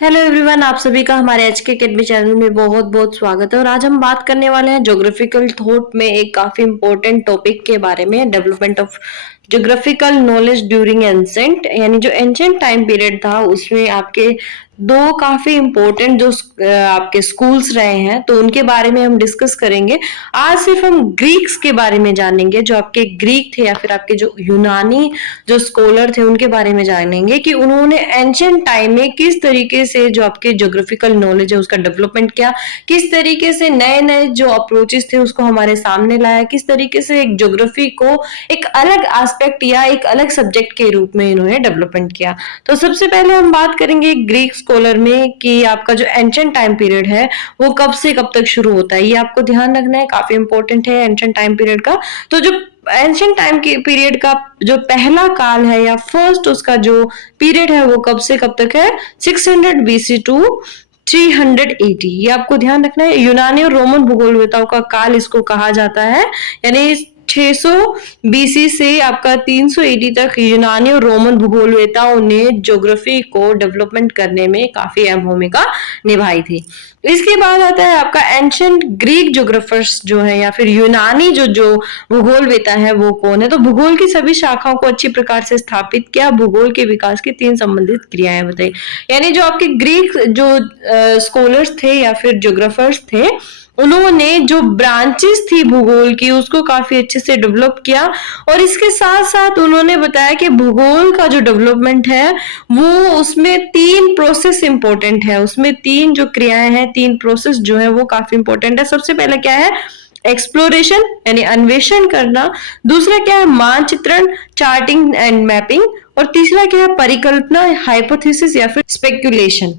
Hello everyone, आप सभी का हमारे एच के अकेडमी चैनल में बहुत बहुत स्वागत है। और आज हम बात करने वाले हैं ज्योग्राफिकल थॉट में एक काफी इंपॉर्टेंट टॉपिक के बारे में, development of geographical knowledge during ancient, यानी जो एंशंट टाइम पीरियड था उसमें आपके दो काफी इंपॉर्टेंट जो आपके स्कूल्स रहे हैं तो उनके बारे में हम डिस्कस करेंगे। आज सिर्फ हम ग्रीक्स के बारे में जानेंगे, जो आपके ग्रीक थे या फिर आपके जो यूनानी जो स्कॉलर थे उनके बारे में जानेंगे कि उन्होंने एंशिएंट टाइम में किस तरीके से जो आपके ज्योग्राफिकल नॉलेज है उसका डेवलपमेंट किया, किस तरीके से नए नए जो अप्रोचेस थे उसको हमारे सामने लाया, किस तरीके से एक ज्योग्राफी को एक अलग एस्पेक्ट या एक अलग सब्जेक्ट के रूप में इन्होंने डेवलपमेंट किया। तो सबसे पहले हम बात करेंगे ग्रीक स्कॉलर में कि आपका जो एंशिएंट टाइम पीरियड है वो कब से कब तक शुरू होता है। ये आपको ध्यान रखना है, काफी इंपॉर्टेंट है एंशिएंट टाइम पीरियड का। तो जो एंशिएंट टाइम के पीरियड का जो पहला काल है या फर्स्ट उसका जो पीरियड है वो कब से कब तक है, 600 बीसी टू 380। ये आपको ध्यान रखना है। यूनानी और रोमन भूगोलवेताओं का काल इसको कहा जाता है, यानी 600 बीसी से आपका 380 तक यूनानी और रोमन भूगोलवेताओं ने ज्योग्राफी को डेवलपमेंट करने में काफी अहम भूमिका निभाई थी। इसके बाद आता है आपका एंशिएंट ग्रीक ज्योग्राफर्स जो है या फिर यूनानी जो भूगोलवेता है वो कौन है। तो भूगोल की सभी शाखाओं को अच्छी प्रकार से स्थापित किया, भूगोल के विकास की 3 संबंधित क्रियाएं बताई। यानी जो आपके ग्रीक जो स्कॉलर्स थे या फिर ज्योग्राफर्स थे उन्होंने जो ब्रांचेस थी भूगोल की उसको काफी अच्छे से डेवलप किया। और इसके साथ साथ उन्होंने बताया कि भूगोल का जो डेवलपमेंट है वो उसमें 3 प्रोसेस इंपॉर्टेंट है, उसमें 3 जो क्रियाएं हैं, 3 प्रोसेस जो है वो काफी इंपॉर्टेंट है। सबसे पहले क्या है, एक्सप्लोरेशन यानी अन्वेषण करना। दूसरा क्या है, मानचित्रण, चार्टिंग एंड मैपिंग। और तीसरा क्या है, परिकल्पना, हाइपोथेसिस या फिर स्पेक्यूलेशन।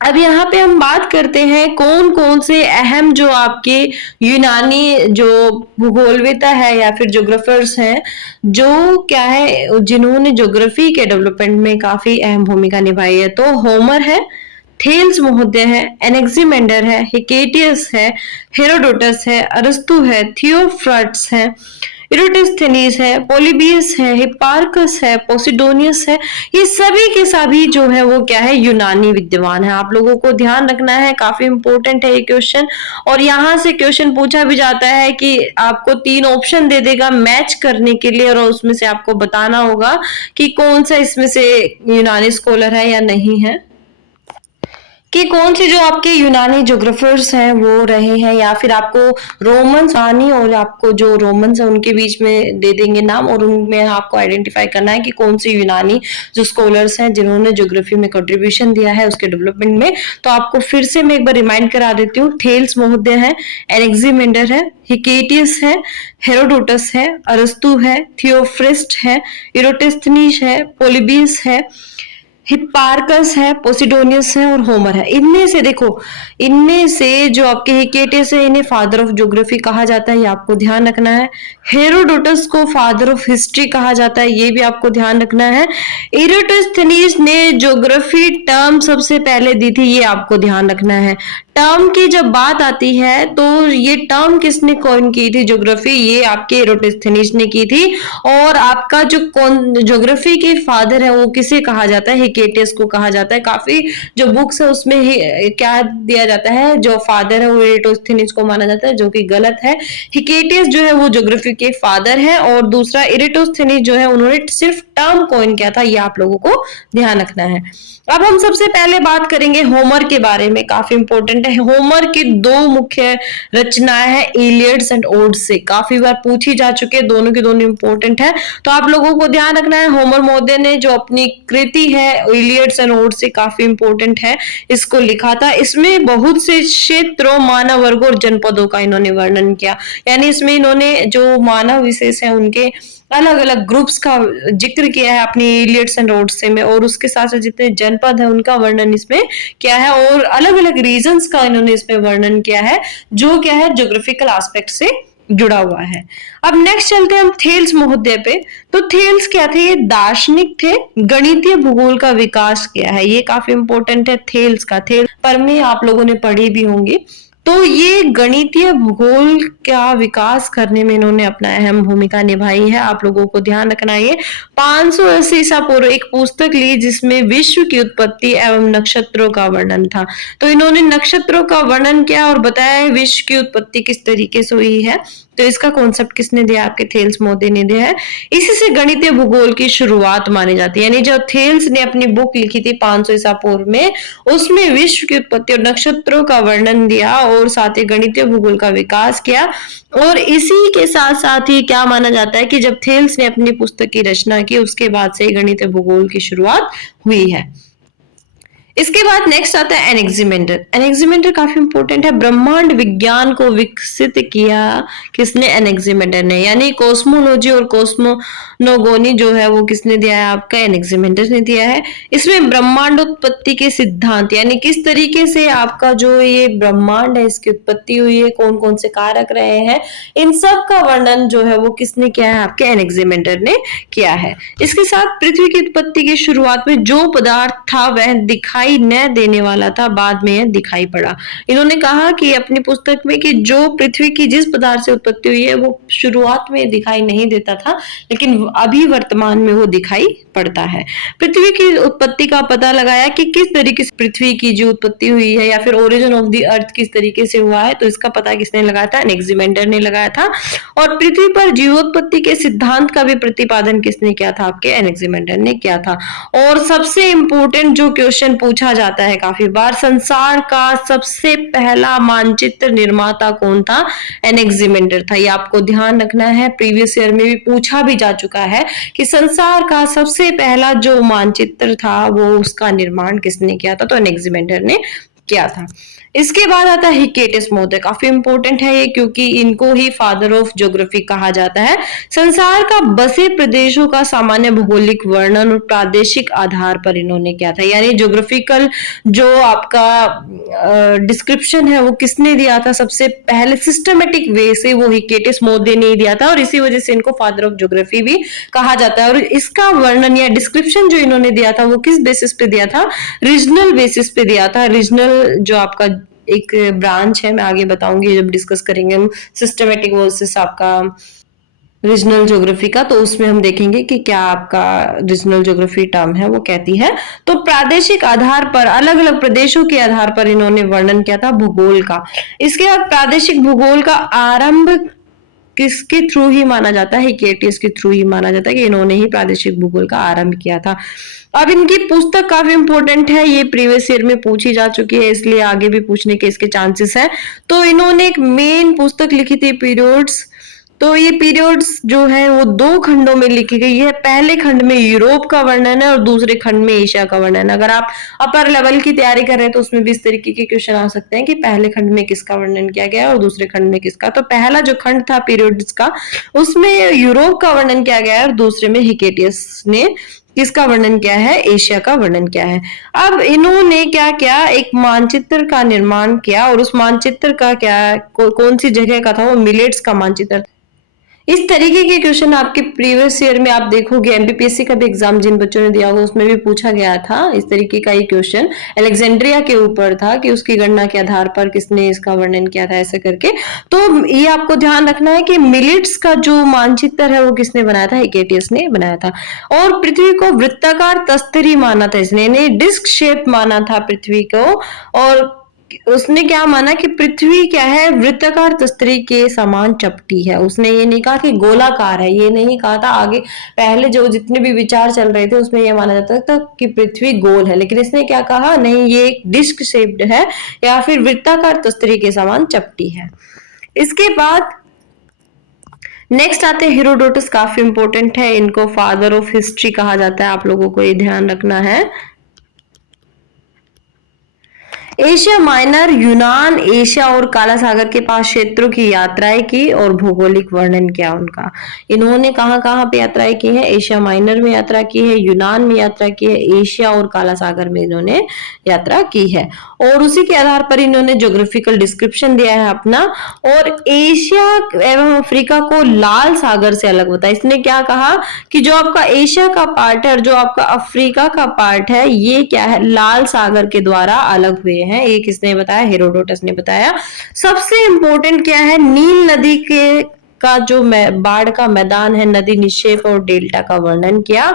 अब यहाँ पे हम बात करते हैं कौन कौन से अहम जो आपके यूनानी जो भूगोलवेता है या फिर ज्योग्राफर्स हैं जो क्या है जिन्होंने ज्योग्राफी के डेवलपमेंट में काफी अहम भूमिका निभाई है। तो होमर है, थेल्स महोदय है, एनेक्सिमेंडर है, हिकेटियस है, हेरोडोटस है, अरस्तु है, थियोफ्रास्टस है, इरोटिस्थेनीस है, पोलिबियस है, हिप्पार्कस है, पोसिडोनियस है। ये सभी के सभी जो है वो क्या है, यूनानी विद्वान है। आप लोगों को ध्यान रखना है, काफी इंपॉर्टेंट है ये क्वेश्चन। और यहाँ से क्वेश्चन पूछा भी जाता है कि आपको 3 ऑप्शन दे देगा मैच करने के लिए और उसमें से आपको बताना होगा कि कौन सा इसमें से यूनानी स्कॉलर है या नहीं है, कि कौन से जो आपके यूनानी ज्योग्राफर्स हैं वो रहे हैं, या फिर आपको रोमन्स आनी और आपको जो रोमन्स हैं उनके बीच में दे देंगे नाम और उनमें आपको आइडेंटिफाई करना है कि कौन से यूनानी जो स्कॉलर्स हैं जिन्होंने ज्योग्राफी में कंट्रीब्यूशन दिया है उसके डेवलपमेंट में। तो आपको फिर से मैं एक बार रिमाइंड करा देती हूँ, थेल्स महोदय है, एनेक्सिमेंडर है, हिकेटियस है, हेरोडोटस है, अरस्तु है, थियोफ्रिस्ट है, इरोटिस्थनीस है, पोलिबियस है, हिप्पार्कस है, पोसिडोनियस है और होमर है। इनमें से देखो, इनमें से जो आपके हिकेटियस है इन्हें फादर ऑफ ज्योग्राफी कहा जाता है, ये आपको ध्यान रखना है। हेरोडोटस को फादर ऑफ हिस्ट्री कहा जाता है, ये भी आपको ध्यान रखना है। इरोटिस्थनीस ने ज्योग्राफी टर्म सबसे पहले दी थी, ये आपको ध्यान रखना है। टर्म की जब बात आती है तो ये टर्म किसने कॉइन की थी ज्योग्राफी, ये आपके इरोटिस्थनीस ने की थी। और आपका जो ज्योग्राफी के फादर है वो किसे कहा जाता है, हिकेटियस को कहा जाता है। काफी जो बुक्स है उसमें क्या दिया जाता है, जो फादर है वो इरोटिस्थनीस को माना जाता है, जो कि गलत है। हिकेटियस जो है वो ज्योग्राफी के फादर है और दूसरा इरोटिस्थनीस जो है उन्होंने सिर्फ टर्म कॉइन किया था, ये आप लोगों को ध्यान रखना है। अब हम सबसे पहले बात करेंगे होमर के बारे में, काफी इंपॉर्टेंट है। होमर की 2 मुख्य रचनाएं हैं, इलियड्स एंड ओडिसी, काफी बार पूछी जा चुकी है, दोनों की दोनों इंपॉर्टेंट है। तो आप लोगों को ध्यान रखना है, होमर महोदय ने जो अपनी कृति है इलियड्स एंड ओडिसी काफी इंपॉर्टेंट है, इसको लिखा था। इसमें बहुत से क्षेत्रों, मानव वर्गों और जनपदों का इन्होंने वर्णन किया, यानी इसमें इन्होंने जो मानव विशेष है उनके अलग अलग ग्रुप्स का जिक्र किया है अपनी इलियड्स एंड ओडिसी में, और उसके साथ साथ जितने जनपद है उनका वर्णन इसमें किया है और अलग अलग रीजन्स का इन्होंने इसमें वर्णन किया है, जो क्या है ज्योग्राफिकल एस्पेक्ट से जुड़ा हुआ है। अब नेक्स्ट चलते हैं हम थेल्स महोदय पे। तो थेल्स क्या थे, ये दार्शनिक थे, गणितीय भूगोल का विकास किया है, ये काफी इंपॉर्टेंट है थेल्स का। थेल्स पर में आप लोगों ने पढ़ी भी होंगी। तो ये गणितीय भूगोल का विकास करने में इन्होंने अपना अहम भूमिका निभाई है। आप लोगों को ध्यान रखना है, ये 580 ईसा पूर्व एक पुस्तक ली जिसमें विश्व की उत्पत्ति एवं नक्षत्रों का वर्णन था। तो इन्होंने नक्षत्रों का वर्णन किया और बताया है विश्व की उत्पत्ति किस तरीके से हुई है। तो इसका कॉन्सेप्ट किसने दिया? आपके थेल्स मोदी ने दिया है। इसी से गणितीय भूगोल की शुरुआत मानी जाती है। यानी जो थेल्स ने अपनी बुक लिखी थी 500 ईसा पूर्व में, उसमें विश्व की उत्पत्ति और नक्षत्रों का वर्णन दिया और साथ ही गणितीय भूगोल का विकास किया। और इसी के साथ साथ ही क्या माना जाता है कि जब थेल्स ने अपनी पुस्तक की रचना की, उसके बाद से गणितीय भूगोल की शुरुआत हुई है। इसके बाद नेक्स्ट आता है एनेक्सिमेंडर। एनेक्सिमेंडर काफी इंपॉर्टेंट है। ब्रह्मांड विज्ञान को विकसित किया किसने? एनेक्सिमेंडर ने। यानी कॉस्मोलॉजी और कॉस्मोनोगोनी जो है वो किसने दिया है? आपका एनेक्सिमेंडर ने दिया है। इसमें ब्रह्मांड उत्पत्ति के सिद्धांत, यानी किस तरीके से आपका जो ये ब्रह्मांड है इसकी उत्पत्ति हुई है, कौन कौन से कारक रहे हैं, इन सब का वर्णन जो है वो किसने किया है? आपके एनेक्सिमेंडर ने किया है। इसके साथ पृथ्वी की उत्पत्ति की शुरुआत में जो पदार्थ था वह दिखाई न देने वाला था, बाद में यह दिखाई पड़ा। इन्होंने कहा कि अपनी पुस्तक में कि जो पृथ्वी की जिस पदार्थ से उत्पत्ति हुई है वो शुरुआत में दिखाई नहीं देता था, लेकिन अभी वर्तमान में वो दिखाई पड़ता है। पृथ्वी की उत्पत्ति का पता लगाया कि किस तरीके से पृथ्वी की जो उत्पत्ति हुई है या फिर ओरिजिन ऑफ द अर्थ किस तरीके से हुआ है, तो इसका पता किसने लगाया था? एनेक्सिमेंडर ने लगाया था। और पृथ्वी पर जीवोत्पत्ति के सिद्धांत का भी प्रतिपादन किसने किया था? आपके एनेक्सिमेंडर ने किया था। और सबसे इंपॉर्टेंट जो क्वेश्चन पूछा जाता है काफी बार, संसार का सबसे पहला मानचित्र निर्माता कौन था? एनेक्सिमेंडर था। ये आपको ध्यान रखना है, प्रीवियस ईयर में भी पूछा भी जा चुका है कि संसार का सबसे पहला जो मानचित्र था वो उसका निर्माण किसने किया था? तो एनेक्सिमेंडर ने किया था। इसके बाद आता है हिकेटियस मोदी। काफी इंपॉर्टेंट है ये, क्योंकि इनको ही फादर ऑफ ज्योग्राफी कहा जाता है। संसार का बसे प्रदेशों का सामान्य भौगोलिक वर्णन और प्रादेशिक आधार पर इन्होंने किया था। यानी ज्योग्राफिकल जो आपका डिस्क्रिप्शन है वो किसने दिया था? सबसे पहले सिस्टमेटिक वे से वो हिकेटियस मोदी ने दिया था और इसी वजह से इनको फादर ऑफ ज्योग्राफी भी कहा जाता है। और इसका वर्णन या डिस्क्रिप्शन जो इन्होंने दिया था वो किस बेसिस पे दिया था? रीजनल बेसिस पे दिया था। रीजनल जो आपका एक ब्रांच है, मैं आगे बताऊंगी जब डिस्कस करेंगे हम सिस्टमेटिक वर्सेस आपका रीजनल ज्योग्राफी का, तो उसमें हम देखेंगे कि क्या आपका रीजनल ज्योग्राफी टर्म है वो कहती है। तो प्रादेशिक आधार पर, अलग अलग प्रदेशों के आधार पर इन्होंने वर्णन किया था भूगोल का। इसके बाद प्रादेशिक भूगोल का आरंभ किसके थ्रू ही माना जाता है? हिकेटियस के थ्रू ही माना जाता है कि इन्होंने ही प्रादेशिक भूगोल का आरंभ किया था। अब इनकी पुस्तक काफी इंपॉर्टेंट है, ये प्रीवियस ईयर में पूछी जा चुकी है, इसलिए आगे भी पूछने के इसके चांसेस है। तो इन्होंने एक मेन पुस्तक लिखी थी पीरियड्स। तो ये पीरियड्स जो है वो 2 खंडों में लिखी गई है। पहले खंड में यूरोप का वर्णन है और दूसरे खंड में एशिया का वर्णन है। अगर आप अपर लेवल की तैयारी कर रहे हैं तो उसमें भी इस तरीके के क्वेश्चन आ सकते हैं कि पहले खंड में किसका वर्णन किया गया है और दूसरे खंड में किसका। तो पहला जो खंड था पीरियड्स का, उसमें यूरोप का वर्णन किया गया है और दूसरे में हिकेटियस ने किसका वर्णन किया है? एशिया का वर्णन किया है। अब इन्होंने क्या किया? एक मानचित्र का निर्माण किया और उस मानचित्र का क्या कौन सी जगह का था? वो मिलेट्स का मानचित्र। इस तरीके के क्वेश्चन आपके प्रीवियस ईयर में आप देखोगे, एमपीपीएससी का भी एग्जाम जिन बच्चों ने दिया होगा उसमें भी पूछा गया था इस तरीके का ही क्वेश्चन। अलेक्जेंड्रिया के ऊपर था कि उसकी गणना के आधार पर किसने इसका वर्णन किया था, ऐसे करके। तो ये आपको ध्यान रखना है कि मिलेट्स का जो मानचित्र है वो किसने बनाया था? हिकेटियस ने बनाया था। और पृथ्वी को वृत्ताकार तस्तरी माना था इसने, डिस्क शेप माना था पृथ्वी को। और उसने क्या माना कि पृथ्वी क्या है? वृत्ताकार तस्तरी के समान चपटी है। उसने ये नहीं कहा कि गोलाकार है, ये नहीं कहा था। आगे पहले जो जितने भी विचार चल रहे थे उसमें ये माना जाता था कि पृथ्वी गोल है, लेकिन इसने क्या कहा? नहीं, ये एक डिस्क शेप्ड है या फिर वृत्ताकार तस्तरी के समान चपटी है। इसके बाद नेक्स्ट आते हैं हेरोडोटस। काफी इंपॉर्टेंट है, इनको फादर ऑफ हिस्ट्री कहा जाता है, आप लोगों को ये ध्यान रखना है। एशिया माइनर, यूनान, एशिया और काला सागर के पास क्षेत्रों की यात्राएं की और भौगोलिक वर्णन किया उनका। इन्होंने कहां कहां पे यात्राएं की है? एशिया माइनर में यात्रा की है, यूनान में यात्रा की है, एशिया और काला सागर में इन्होंने यात्रा की है। और उसी के आधार पर इन्होंने ज्योग्राफिकल डिस्क्रिप्शन दिया है अपना। और एशिया एवं अफ्रीका को लाल सागर से अलग बताया। इसने क्या कहा कि जो आपका एशिया का पार्ट है और जो आपका अफ्रीका का पार्ट है, ये क्या है? लाल सागर के द्वारा अलग हुए। किए हैं। ये किसने बताया? हेरोडोटस ने बताया। सबसे इंपॉर्टेंट क्या है? नील नदी के का जो बाढ़ का मैदान है, नदी निक्षेप और डेल्टा का वर्णन किया।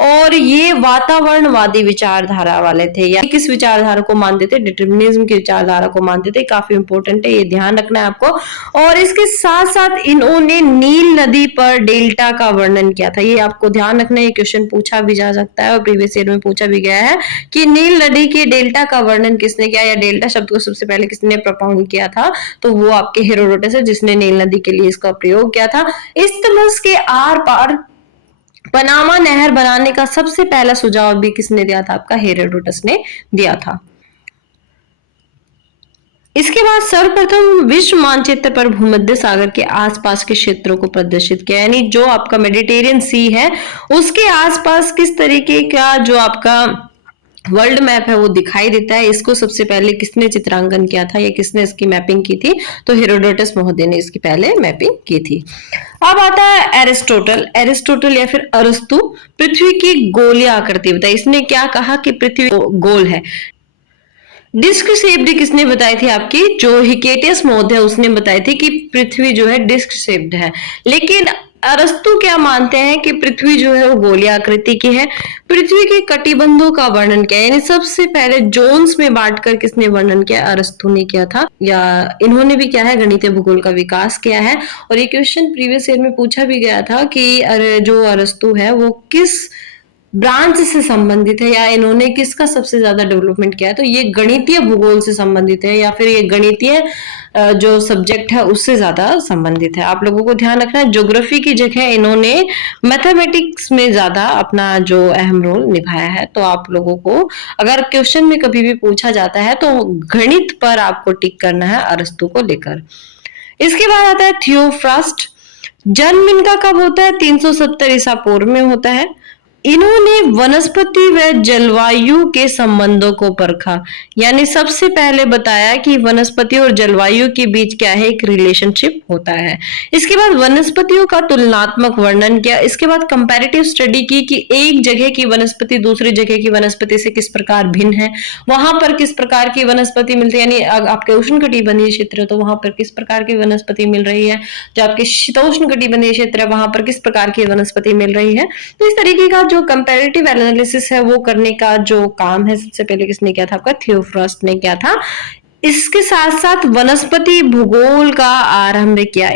और ये वातावरणवादी विचारधारा वाले थे, या किस विचारधारा को मानते थे? डिटर्मिनिज्म की विचारधारा को मानते थे। काफी इंपॉर्टेंट है, ये ध्यान रखना है आपको। और इसके साथ साथ इन्होंने नील नदी पर डेल्टा का वर्णन किया था। ये आपको ध्यान रखना है, क्वेश्चन पूछा भी जा सकता है और प्रीवियस ईयर में पूछा भी गया है कि नील नदी के डेल्टा का वर्णन किसने किया, या डेल्टा शब्द को सबसे पहले किसने प्रोपाउंड किया था? तो वो आपके हेरोडोटस है, जिसने नील नदी के लिए इसका प्रयोग किया था। इस्तमस के आर पार पनामा नहर बनाने का सबसे पहला सुझाव भी किसने दिया था? आपका हेरोडोटस ने दिया था। इसके बाद सर्वप्रथम विश्व मानचित्र पर भूमध्य सागर के आसपास के क्षेत्रों को प्रदर्शित किया, यानी जो आपका मेडिटेरियन सी है उसके आसपास किस तरीके का जो आपका वर्ल्ड मैप है वो दिखाई देता है। इसको सबसे पहले किसने चित्रांकन किया था या किसने इसकी मैपिंग की थी? तो हेरोडोटस महोदय ने इसकी पहले मैपिंग की थी। अब आता है एरिस्टोटल या फिर अरस्तु, पृथ्वी की गोलीय आकृति बताई। इसने क्या कहा कि पृथ्वी गोल है। डिस्क शेप्ड किसने बताई थी? आपकी जो हिकेटियस महोदय उसने बताई थी कि पृथ्वी जो है डिस्क शेप्ड है। लेकिन अरस्तु क्या मानते हैं कि पृथ्वी जो है वो गोलीय आकृति की है। पृथ्वी के कटिबंधों का वर्णन किया, यानी सबसे पहले जोन्स में बांटकर किसने वर्णन किया? अरस्तु ने किया था, या इन्होंने भी क्या है गणितीय भूगोल का विकास किया है। और ये क्वेश्चन प्रीवियस ईयर में पूछा भी गया था कि जो अरस्तु है वो किस ब्रांच से संबंधित है, या इन्होंने किसका सबसे ज्यादा डेवलपमेंट किया है? तो ये गणितीय भूगोल से संबंधित है, या फिर ये गणितीय जो सब्जेक्ट है उससे ज्यादा संबंधित है। आप लोगों को ध्यान रखना है, ज्योग्राफी की जगह इन्होंने मैथमेटिक्स में ज्यादा अपना जो अहम रोल निभाया है। तो आप लोगों को अगर क्वेश्चन में कभी भी पूछा जाता है तो गणित पर आपको टिक करना है अरस्तु को लेकर। इसके बाद आता है थियोफ्रास्ट। जन्म इनका कब होता है? 370 ईसा पूर्व में होता है। इन्होंने वनस्पति व जलवायु के संबंधों को परखा, यानी सबसे पहले बताया कि वनस्पति और जलवायु के बीच क्या है? एक रिलेशनशिप होता है। इसके बाद वनस्पतियों का तुलनात्मक वर्णन किया। इसके बाद कंपैरेटिव स्टडी की कि एक जगह की वनस्पति दूसरी जगह की वनस्पति से किस प्रकार भिन्न है, वहां पर किस प्रकार की वनस्पति मिलती है, यानी आपके उष्णकटिबंधीय क्षेत्र है तो वहां पर किस प्रकार की वनस्पति मिल रही है, जो आपके शीतोष्णकटिबंधीय क्षेत्र है वहां पर किस प्रकार की वनस्पति मिल रही है। तो इस तरीके का जो कंपैरेटिव एनालिसिस है वो करने का जो काम है सबसे पहले किसने किया था? आपका थियोफ्रास्ट ने किया था। इसके साथ साथ वनस्पति भूगोल का आरंभ किया।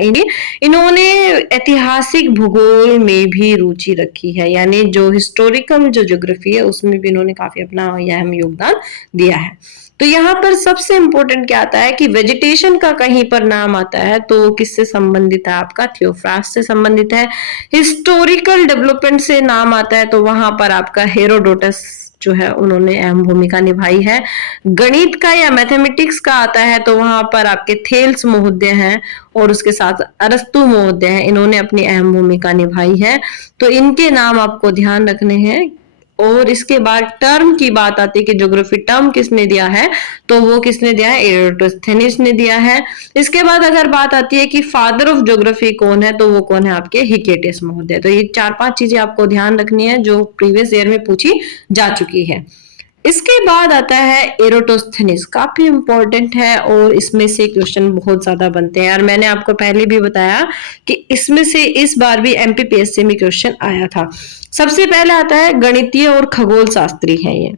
इन्होंने ऐतिहासिक भूगोल में भी रुचि रखी है, यानी जो हिस्टोरिकल जो ज्योग्राफी है उसमें भी इन्होंने काफी अपना अहम योगदान दिया है। तो यहाँ पर सबसे इंपॉर्टेंट क्या आता है कि वेजिटेशन का कहीं पर नाम आता है तो किससे संबंधित है? आपका थियोफ्रास्ट से संबंधित है। हिस्टोरिकल डेवलपमेंट से नाम आता है तो वहां पर आपका हेरोडोटस जो है उन्होंने अहम भूमिका निभाई है। गणित का या मैथमेटिक्स का आता है तो वहां पर आपके थेल्स महोदय हैं और उसके साथ अरस्तु महोदय हैं, इन्होंने अपनी अहम भूमिका निभाई है। तो इनके नाम आपको ध्यान रखने हैं। और इसके बाद टर्म की बात आती है कि ज्योग्राफी टर्म किसने दिया है? तो वो किसने दिया है? एराटोस्थेनीज ने दिया है। इसके बाद अगर बात आती है कि फादर ऑफ ज्योग्राफी कौन है, तो वो कौन है? आपके हिकेटियस महोदय। तो ये 4-5 चीजें आपको ध्यान रखनी है जो प्रीवियस ईयर में पूछी जा चुकी है। इसके बाद आता है एराटोस्थेनीज, काफी इंपॉर्टेंट है और इसमें से क्वेश्चन बहुत ज्यादा बनते हैं। और मैंने आपको पहले भी बताया कि इसमें से इस बार भी एमपीपीएससी में क्वेश्चन आया था। सबसे पहले आता है गणितीय और खगोल शास्त्री है ये।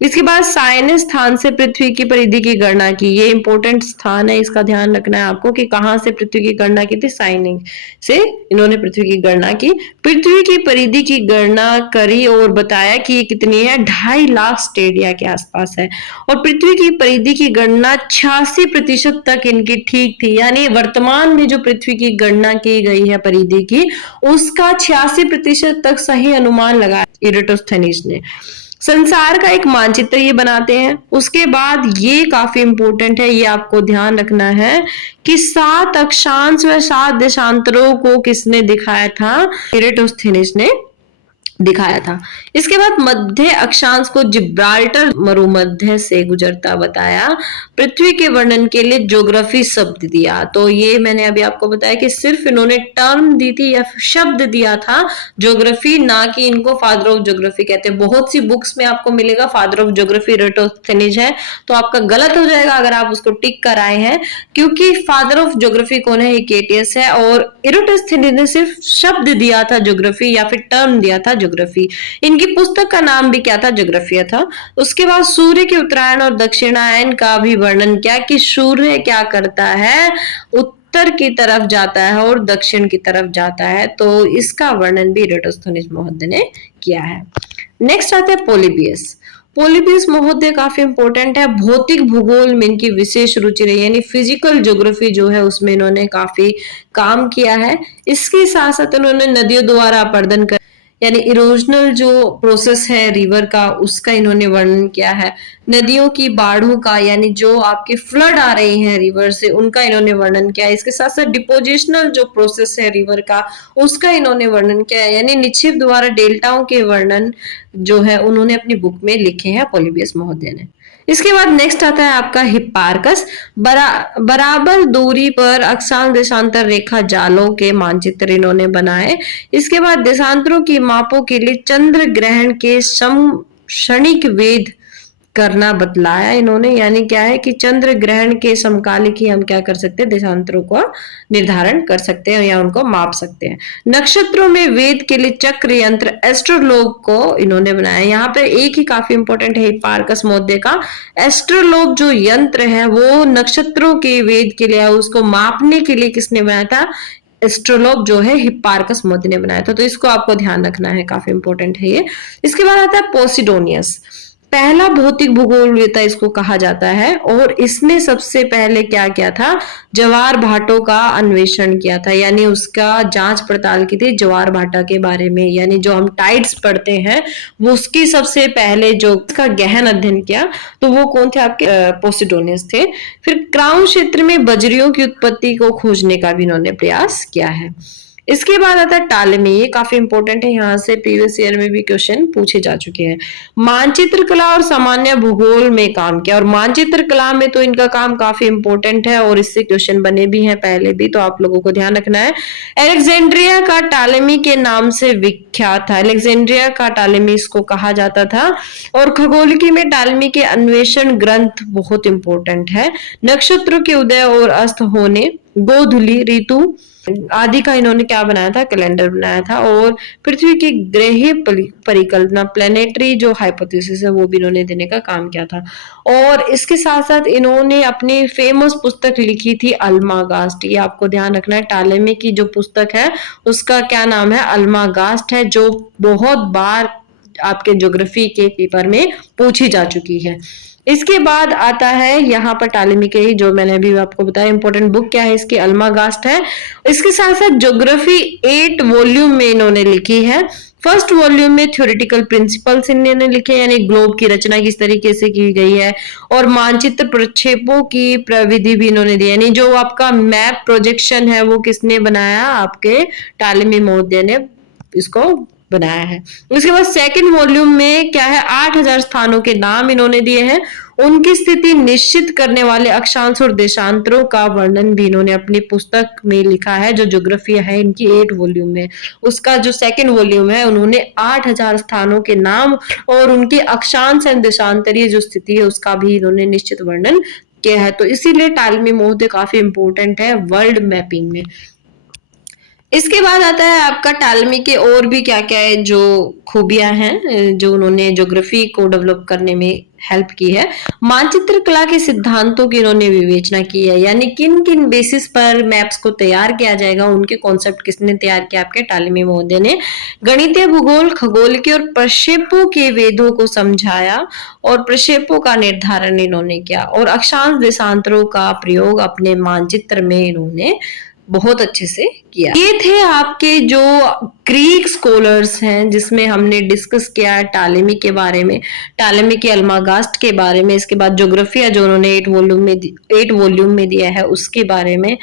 इसके बाद साइनिस स्थान से पृथ्वी की परिधि की गणना की, ये इंपॉर्टेंट स्थान है, इसका ध्यान रखना है आपको कि कहां से पृथ्वी की गणना की थी? साइनिस से इन्होंने पृथ्वी की गणना की। पृथ्वी की परिधि की गणना करी और बताया कि ये कितनी है? 2.5 लाख स्टेडिया के आसपास है। और पृथ्वी की परिधि की गणना 86% तक इनकी ठीक थी, यानी वर्तमान में जो पृथ्वी की गणना की गई है परिधि की उसका 86% तक सही अनुमान लगाया एराटोस्थेनीज ने। संसार का एक मानचित्र ये बनाते हैं। उसके बाद ये काफी इंपॉर्टेंट है, ये आपको ध्यान रखना है कि 7 अक्षांश व 7 देशांतरों को किसने दिखाया था? एराटोस्थेनीज ने दिखाया था। इसके बाद मध्य अक्षांश को जिब्राल्टर मरुमध्य से गुजरता बताया। पृथ्वी के वर्णन के लिए ज्योग्राफी शब्द दिया। तो ये मैंने अभी आपको बताया कि सिर्फ इन्होंने टर्म दी थी या शब्द दिया था ज्योग्राफी, ना कि इनको फादर ऑफ ज्योग्राफी कहते हैं। बहुत सी बुक्स में आपको मिलेगा फादर ऑफ ज्योग्राफी इराटोस्थेनीज है, तो आपका गलत हो जाएगा अगर आप उसको टिक कर आए हैं, क्योंकि फादर ऑफ ज्योग्राफी कौन है? हिकेटियस है। और इराटोस्थेनीज ने सिर्फ शब्द दिया था ज्योग्राफी या फिर टर्म दिया था ज्योग्राफी। इनकी पुस्तक का नाम भी क्या था? ज्योग्राफिया था। उसके बाद सूर्य के उत्तरायण और दक्षिणायन का भी वर्णन किया कि सूर्य क्या करता है? उत्तर की तरफ जाता है और दक्षिण की तरफ जाता है। तो इसका वर्णन भी इराटोस्थेनीज महोदय ने किया है। नेक्स्ट आता है पोलिबियस। पोलिबियस महोदय काफी इंपॉर्टेंट है। भौतिक भूगोल में इनकी विशेष रुचि रही, यानी फिजिकल ज्योग्राफी जो है उसमें इन्होंने काफी काम किया है। इसके साथ साथ इन्होंने नदियों द्वारा अपरदन कर, यानी इरोजनल जो प्रोसेस है रिवर का, उसका इन्होंने वर्णन किया है। नदियों की बाढ़ों का, यानी जो आपके फ्लड आ रही हैं रिवर से, उनका इन्होंने वर्णन किया है। इसके साथ साथ डिपोजिशनल जो प्रोसेस है रिवर का, उसका इन्होंने वर्णन किया है। यानी निक्षेप द्वारा डेल्टाओं के वर्णन जो है उन्होंने अपनी बुक में लिखे हैं पोलिबियस महोदय ने। इसके बाद नेक्स्ट आता है आपका हिप्पारकस। बराबर दूरी पर अक्षांश देशांतर रेखा जालों के मानचित्र इन्होंने बनाए। इसके बाद देशांतरों की मापों के लिए चंद्र ग्रहण के क्षणिक वेद करना बतलाया इन्होंने। यानी क्या है कि चंद्र ग्रहण के समकालिक ही हम क्या कर सकते हैं? देशांतरों को निर्धारण कर सकते हैं या उनको माप सकते हैं। नक्षत्रों में वेद के लिए चक्र यंत्र एस्ट्रोलोब को इन्होंने बनाया। यहाँ पे एक ही काफी इंपॉर्टेंट है हिप्पारकस महोदय का, एस्ट्रोलोब जो यंत्र है वो नक्षत्रों के वेद के लिए, उसको मापने के लिए किसने बनाया था? एस्ट्रोलोब जो है हिप्पारकस महोदय ने बनाया था। तो इसको आपको ध्यान रखना है, काफी इंपॉर्टेंट है ये। इसके बाद आता है पोसिडोनियस। पहला भौतिक भूगोलवेता इसको कहा जाता है, और इसने सबसे पहले क्या किया था? ज्वार भाटों का अन्वेषण किया था, यानी उसका जांच पड़ताल की थी ज्वार भाटा के बारे में, यानी जो हम टाइड्स पढ़ते हैं वो उसकी सबसे पहले जो इसका गहन अध्ययन किया, तो वो कौन थे? आपके पोसिडोनियस थे। फिर क्राउन क्षेत्र में बजरियों की उत्पत्ति को खोजने का भी इन्होंने प्रयास किया है। इसके बाद आता है टालेमी। ये काफी इंपॉर्टेंट है, यहाँ से प्रीवियस ईयर में भी क्वेश्चन पूछे जा चुके हैं। मानचित्र कला और सामान्य भूगोल में काम किया, और मानचित्र कला में तो इनका काम काफी इंपॉर्टेंट है और इससे क्वेश्चन बने भी हैं पहले भी, तो आप लोगों को ध्यान रखना है। अलेक्जेंड्रिया का टालेमी के नाम से विख्यात था। अलेक्जेंड्रिया का टालेमी इसको कहा जाता था। और खगोलिकी में टालेमी के अन्वेषण ग्रंथ बहुत इंपॉर्टेंट है। नक्षत्रों के उदय और अस्त होने, गोधूली, ऋतु आदि का इन्होंने क्या बनाया था? कैलेंडर बनाया था। और पृथ्वी की ग्रह परिकल्पना, प्लेनेटरी जो हाइपोथेसिस है, वो भी इन्होंने देने का काम किया था। और इसके साथ साथ इन्होंने अपनी फेमस पुस्तक लिखी थी अल्मागास्ट। ये आपको ध्यान रखना है, टालेमी की जो पुस्तक है उसका क्या नाम है? अल्मागास्ट है, जो बहुत बार आपके ज्योग्राफी के पेपर में पूछी जा चुकी है। इसके बाद आता है यहाँ पर टालेमी के ही, जो मैंने अभी आपको बताया इंपॉर्टेंट बुक क्या है इसकी, अल्मागास्ट है। इसके साथ साथ ज्योग्राफी 8 वॉल्यूम में इन्होंने लिखी है। फर्स्ट वॉल्यूम में थ्योरेटिकल प्रिंसिपल्स इन्होंने लिखे, यानी ग्लोब की रचना किस तरीके से की गई है, और मानचित्र प्रक्षेपों की प्रविधि भी इन्होंने दी, यानी जो आपका मैप प्रोजेक्शन है वो किसने बनाया? आपके टालेमी महोदय ने इसको बनाया है। उसके बाद सेकंड वॉल्यूम में क्या है? 8000 स्थानों के नाम इन्होंने दिए हैं। उनकी स्थिति निश्चित करने वाले अक्षांश और देशांतरों का वर्णन भी इन्होंने अपनी पुस्तक में लिखा है, जो ज्योग्राफी है इनकी 8 वॉल्यूम में। उसका जो सेकंड वॉल्यूम है उन्होंने 8000 स्थानों के नाम और उनके अक्षांश एवं देशांतरीय जो स्थिति है उसका भी इन्होंने निश्चित वर्णन किया है। तो इसीलिए टालेमी महोदय काफी इंपॉर्टेंट है वर्ल्ड मैपिंग में। इसके बाद आता है आपका टालेमी के और भी क्या क्या है जो खूबियां हैं जो उन्होंने ज्योग्राफी को डेवलप करने में हेल्प की है। मानचित्र कला के सिद्धांतों की इन्होंने विवेचना की है, यानी किन किन बेसिस पर मैप्स को तैयार किया जाएगा, उनके कॉन्सेप्ट किसने तैयार किया? आपके टालेमी महोदय ने। गणितीय भूगोल, खगोलिकी और प्रक्षेपों के वेदों को समझाया और प्रक्षेपों का निर्धारण इन्होंने किया, और अक्षांश देशांतरों का प्रयोग अपने मानचित्र में इन्होंने बहुत अच्छे से किया। ये थे आपके जो ग्रीक स्कॉलर्स हैं जिसमें हमने डिस्कस किया टालेमी के बारे में, टालेमी के अल्मागास्ट के बारे में, इसके बाद ज्योग्राफिया जो उन्होंने 8 वॉल्यूम में दिया है उसके बारे में।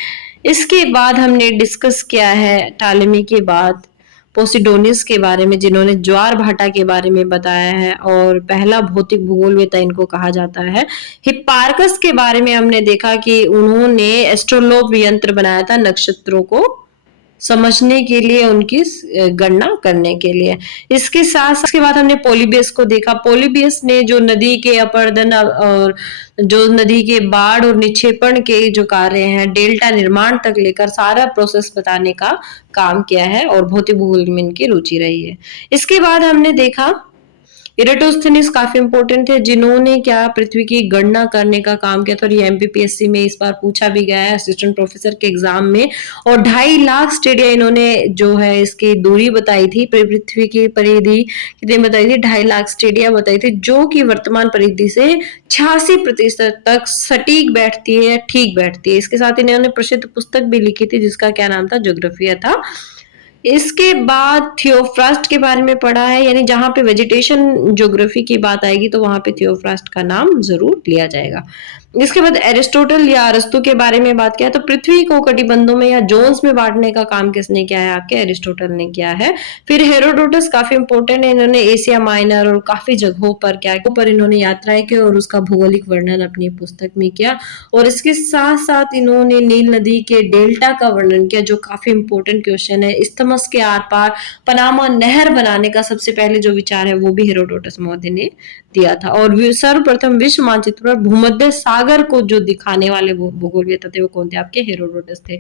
इसके बाद हमने डिस्कस किया है टालेमी के बाद पोसिडोनिस के बारे में, जिन्होंने ज्वार भाटा के बारे में बताया है और पहला भौतिक भूगोलवेत्ता इनको कहा जाता है। हिप्पारकस के बारे में हमने देखा कि उन्होंने एस्ट्रोलोब यंत्र बनाया था नक्षत्रों को समझने के लिए, उनकी गणना करने के लिए। इसके साथ के बाद हमने पोलिबियस को देखा। पोलिबियस ने जो नदी के अपरदन और जो नदी के बाढ़ और निक्षेपण के जो कार्य हैं, डेल्टा निर्माण तक लेकर सारा प्रोसेस बताने का काम किया है और भौतिक भूगोल में इनकी रुचि रही है। इसके बाद हमने देखा इरेटोस्थेनिस काफी इंपॉर्टेंट थे, जिन्होंने क्या पृथ्वी की गणना करने का काम किया था और ये एमपीपीएससी में इस बार पूछा भी गया है असिस्टेंट प्रोफेसर के एग्जाम में। और 2.5 लाख स्टेडिया इन्होंने जो है इसकी दूरी बताई थी, पृथ्वी की परिधि कितनी बताई थी, 2.5 लाख स्टेडिया बताई थी, जो कि वर्तमान परिधि से 86% तक सटीक बैठती है, ठीक बैठती है। इसके साथ इन्होंने प्रसिद्ध पुस्तक भी लिखी थी जिसका क्या नाम था, ज्योग्राफिया था। इसके बाद थियोफ्रास्ट के बारे में पढ़ा है, यानी जहां पे वेजिटेशन ज्योग्राफी की बात आएगी तो वहां पे थियोफ्रास्ट का नाम जरूर लिया जाएगा। इसके बाद एरिस्टोटल या अरस्तु के बारे में बात किया, तो पृथ्वी को कटिबंधों में या जोन्स में बांटने का काम किसने किया है, आपके एरिस्टोटल ने किया है। फिर हेरोडोटस काफी इंपॉर्टेंट है, इन्होंने एशिया माइनर और काफी जगहों पर क्या पर इन्होंने यात्राएं की और उसका भौगोलिक वर्णन अपनी पुस्तक में किया। और इसके साथ साथ इन्होंने नील नदी के डेल्टा का वर्णन किया, जो काफी इंपॉर्टेंट क्वेश्चन है। इस्थमस के आर पार पनामा नहर बनाने का सबसे पहले जो विचार है वो भी हेरोडोटस महोदय ने दिया था। और सर्वप्रथम विश्व मानचित्र पर भूमध्य सागर को जो दिखाने वाले भूगोलवेत्ता थे वो कौन थे, आपके हेरोडोटस थे।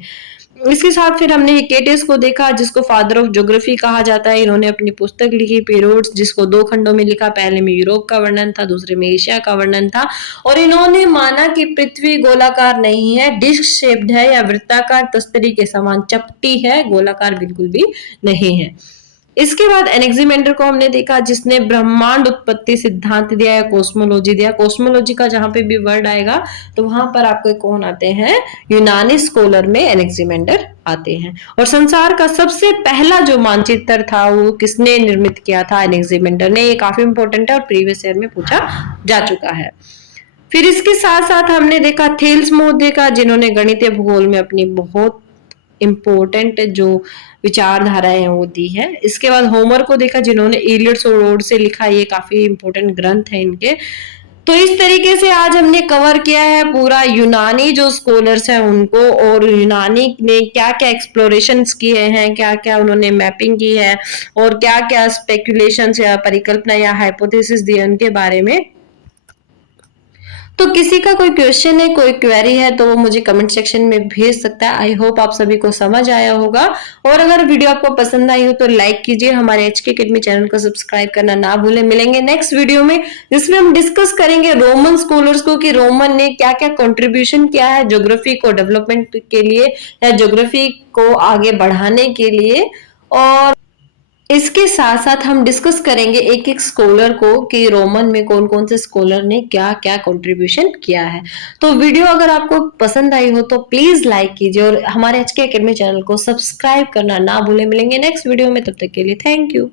इसके साथ फिर हमने हिकेटिस को देखा, जिसको फादर ऑफ ज्योग्राफी कहा जाता है। इन्होंने अपनी पुस्तक लिखी पीरियड्स, जिसको 2 खंडों में लिखा, पहले में यूरोप का वर्णन था, दूसरे में एशिया का वर्णन था। और इन्होंने माना कि पृथ्वी गोलाकार नहीं है, डिस्क शेप्ड है या वृत्ताकार तस्तरी के समान चपटी है, गोलाकार बिल्कुल भी नहीं है। इसके बाद एनेक्सिमेंडर को हमने देखा, जिसने ब्रह्मांड उत्पत्ति सिद्धांत दिया या कोस्मोलॉजी दिया। कोस्मोलॉजी का जहां पे भी वर्ड आएगा तो वहां पर आपको कौन आते हैं, यूनानी स्कॉलर में एनेक्सिमेंडर आते हैं। और संसार का सबसे पहला जो मानचित्र था वो किसने निर्मित किया था, एनेक्सिमेंडर ने। ये काफी इंपॉर्टेंट है और प्रीवियस ईयर में पूछा जा चुका है। फिर इसके साथ साथ हमने देखा थेल्स महोदय का, जिन्होंने गणितीय भूगोल में अपनी बहुत इंपॉर्टेंट जो विचारधाराएं हैं वो दी है। इसके बाद होमर को देखा, जिन्होंने इलियड्स और ओडिसी लिखा, ये काफी इंपॉर्टेंट ग्रंथ है इनके। तो इस तरीके से आज हमने कवर किया है पूरा यूनानी जो स्कॉलर्स हैं उनको, और यूनानी ने क्या क्या एक्सप्लोरेशंस किए हैं, क्या क्या उन्होंने मैपिंग की है और क्या क्या स्पेकुलेशंस या परिकल्पना या हाइपोथेसिस दिए उनके बारे में। तो किसी का कोई क्वेश्चन है, कोई क्वेरी है तो वो मुझे कमेंट सेक्शन में भेज सकता है। आई होप आप सभी को समझ आया होगा। और अगर वीडियो आपको पसंद आई हो तो लाइक कीजिए, हमारे HK अकेडमी चैनल को सब्सक्राइब करना ना भूलें। मिलेंगे नेक्स्ट वीडियो में, जिसमें हम डिस्कस करेंगे रोमन स्कॉलर्स को कि रोमन ने क्या क्या कंट्रीब्यूशन किया है ज्योग्राफी को डेवलपमेंट के लिए या ज्योग्राफी को आगे बढ़ाने के लिए। और इसके साथ साथ हम डिस्कस करेंगे एक एक स्कॉलर को कि रोमन में कौन कौन से स्कॉलर ने क्या क्या कंट्रीब्यूशन किया है। तो वीडियो अगर आपको पसंद आई हो तो प्लीज लाइक कीजिए और हमारे HK अकेडमी चैनल को सब्सक्राइब करना ना भूलें। मिलेंगे नेक्स्ट वीडियो में, तब तक के लिए थैंक यू।